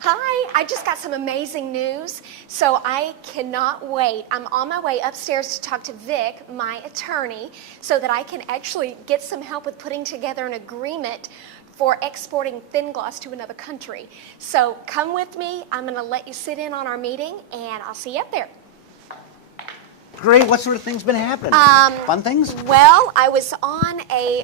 Hi, I just got some amazing news. So I cannot wait. I'm on my way upstairs to talk to Vic, my attorney, so that I can actually get some help with putting together an agreement for exporting thin gloss to another country. So come with me. I'm going to let you sit in on our meeting, and I'll see you up there. Great. What sort of things been happening? Fun things? Well, I was on a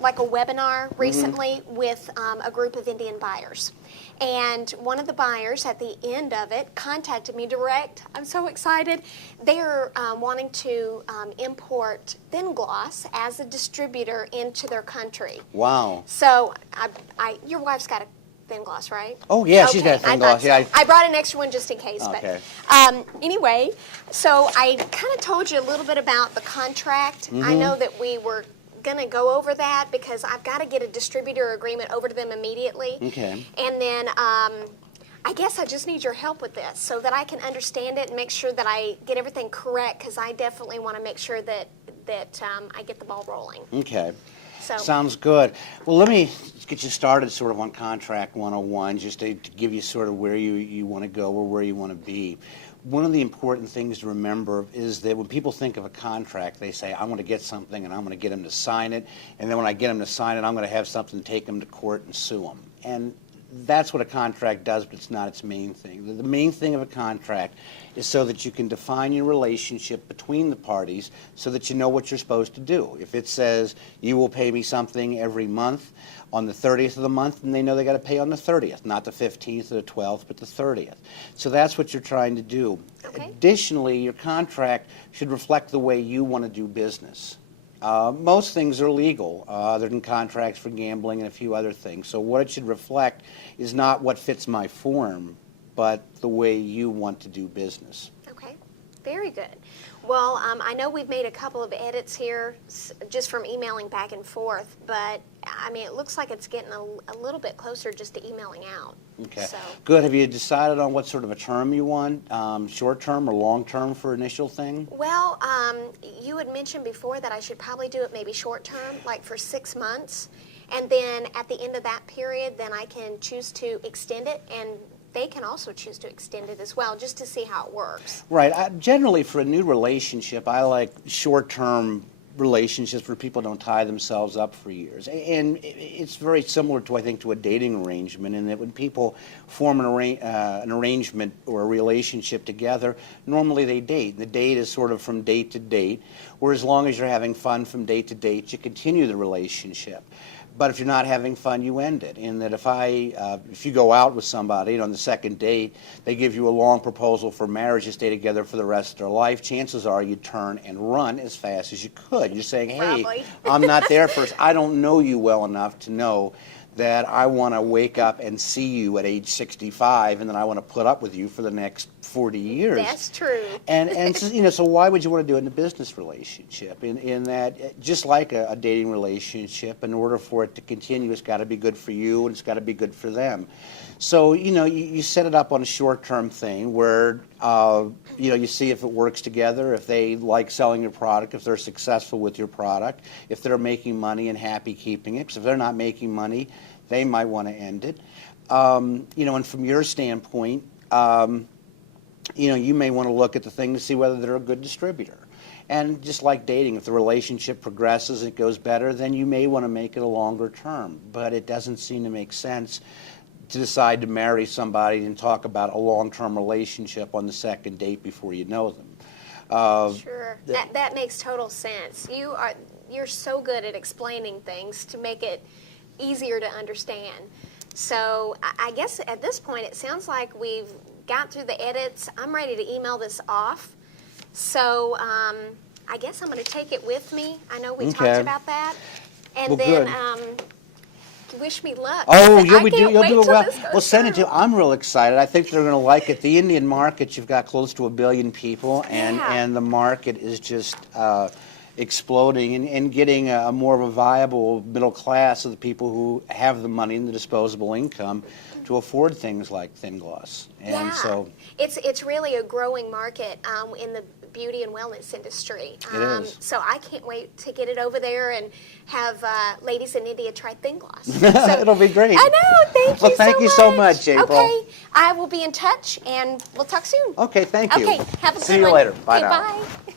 webinar recently with a group of Indian buyers. And one of the buyers at the end of it contacted me direct. I'm so excited. They're wanting to import thin gloss as a distributor into their country. Wow. So your wife's got a thin gloss, right? Oh, yeah, okay. she's got a thin gloss. So. Yeah, I brought an extra one just in case. Okay. But anyway, so I kind of told you a little bit about the contract. I know that we were going to go over that because I've got to get a distributor agreement over to them immediately. Okay. And then I guess I just need your help with this so that I can understand it and make sure that I get everything correct, because I definitely want to make sure that I get the ball rolling. Okay. So. Sounds good. Well, let me get you started sort of on Contract 101, just to give you sort of where you want to go or where you want to be. One of the important things to remember is that when people think of a contract, they say, I want to get something and I'm going to get them to sign it, and then when I get them to sign it, I'm going to have something to take them to court and sue them. And that's what a contract does, but it's not its main thing. The main thing of a contract is so that you can define your relationship between the parties so that you know what you're supposed to do. If it says you will pay me something every month on the 30th of the month, then they know they got to pay on the 30th, not the 15th or the 12th, but the 30th. So that's what you're trying to do. Okay. Additionally, your contract should reflect the way you want to do business. Most things are legal, other than contracts for gambling and a few other things. So what it should reflect is not what fits my form, but the way you want to do business. Okay, very good. Well, I know we've made a couple of edits here just from emailing back and forth, but I mean, it looks like it's getting a little bit closer just to emailing out. Okay, So. good. Have you decided on what sort of a term you want, short term or long term for initial thing? Well, you had mentioned before that I should probably do it maybe short term, like for 6 months, and then at the end of that period, then I can choose to extend it, and they can also choose to extend it as well, just to see how it works. Right. Generally, for a new relationship, I like short-term relationships where people don't tie themselves up for years. And it's very similar to, I think, to a dating arrangement, in that when people form an arrangement or a relationship together, normally they date. The date is sort of from date to date, where as long as you're having fun from date to date, you continue the relationship. But if you're not having fun, you end it. In that if you go out with somebody and on the second date they give you a long proposal for marriage to stay together for the rest of their life, chances are you turn and run as fast as you could. You're saying, hey, Probably. I'm not there first. I don't know you well enough to know that I want to wake up and see you at age 65, and then I want to put up with you for the next 40 years. That's true. And so, so why would you want to do it in a business relationship? In that, just like a dating relationship, in order for it to continue, it's got to be good for you and it's got to be good for them. So, you set it up on a short-term thing where, you see if it works together, if they like selling your product, if they're successful with your product, if they're making money and happy keeping it. Because if they're not making money, they might want to end it. And from your standpoint, you may want to look at the thing to see whether they're a good distributor. And just like dating, if the relationship progresses and it goes better, then you may want to make it a longer term. But it doesn't seem to make sense to decide to marry somebody and talk about a long-term relationship on the second date before you know them. Sure, that makes total sense. You're so good at explaining things to make it easier to understand. So I guess at this point it sounds like we've got through the edits. I'm ready to email this off. So I guess I'm going to take it with me. I know we talked about that. And well, then good. Wish me luck. Oh, you'll do it well. Well, send it through. to. I'm real excited. I think they're going to like it. The Indian market, you've got close to 1 billion people, and the market is just exploding and getting a more of a viable middle class of the people who have the money and the disposable income to afford things like thin gloss. And Yeah, so it's really a growing market in the beauty and wellness industry. It is. So I can't wait to get it over there and have ladies in India try thin gloss. it'll be great. I know. Thank you. Well, thank you so much, April. Okay, I will be in touch, and we'll talk soon. Okay, thank you. Okay, have a good one. See you later. Bye Okay, now. bye.